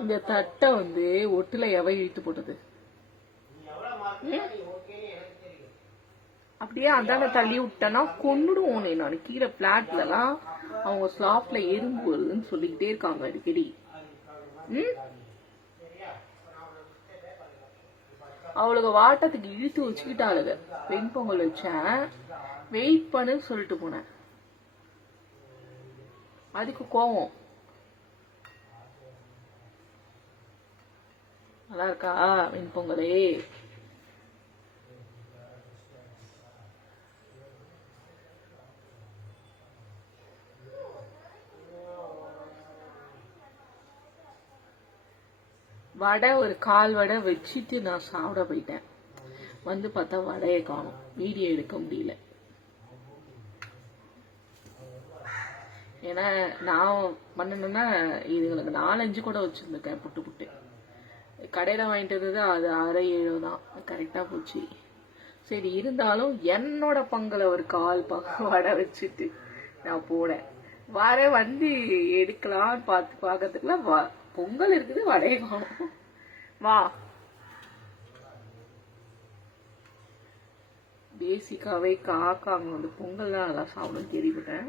இந்த தட்டை வந்து ஒட்டுல எவை இழுத்து போட்டது? அப்படியே அதான தள்ளி விட்டனா கொன்னுடுவோம். நான் கீழே பிளாட்லாம் அவங்க ஸ்லாப்ல எறும்பு வருதுன்னு சொல்லிக்கிட்டே இருக்காங்க அடிக்கடி. அவளுக்கு வாட்டத்துக்கு இழுத்து வச்சுக்கிட்டாளுங்க. வெண்பொங்கல் வச்சேன், வெயிட் பண்ணு சொல்லிட்டு போனேன். அதுக்கு கோவம். நல்லா இருக்கா வெண்பொங்கலே? வடை ஒரு 1/4 வடை வச்சுட்டு நான் சாப்பிட போயிட்டேன். வந்து பார்த்தா வடையை காணும். வீடியோ எடுக்க முடியல. ஏன்னா நான் பண்ணணும்னா இதுங்களுக்கு 4-5 கூட வச்சிருந்துருக்கேன் புட்டு புட்டு. கடையில் வாங்கிட்டு இருந்தது அது 6-7 தான். கரெக்டாக போச்சு. சரி, இருந்தாலும் என்னோட பங்குல ஒரு 1/4 பங்கு வடை வச்சுட்டு நான் போனேன். வந்து எடுக்கலான்னு பார்க்கறதுக்குள்ள பொங்கல் இருக்குது, வடையை காணும். வா. பேசிக்காவே காக்காங்க வந்து பொங்கல் தான் நல்லா சாப்பிடும் கேள்விப்பட்டேன்.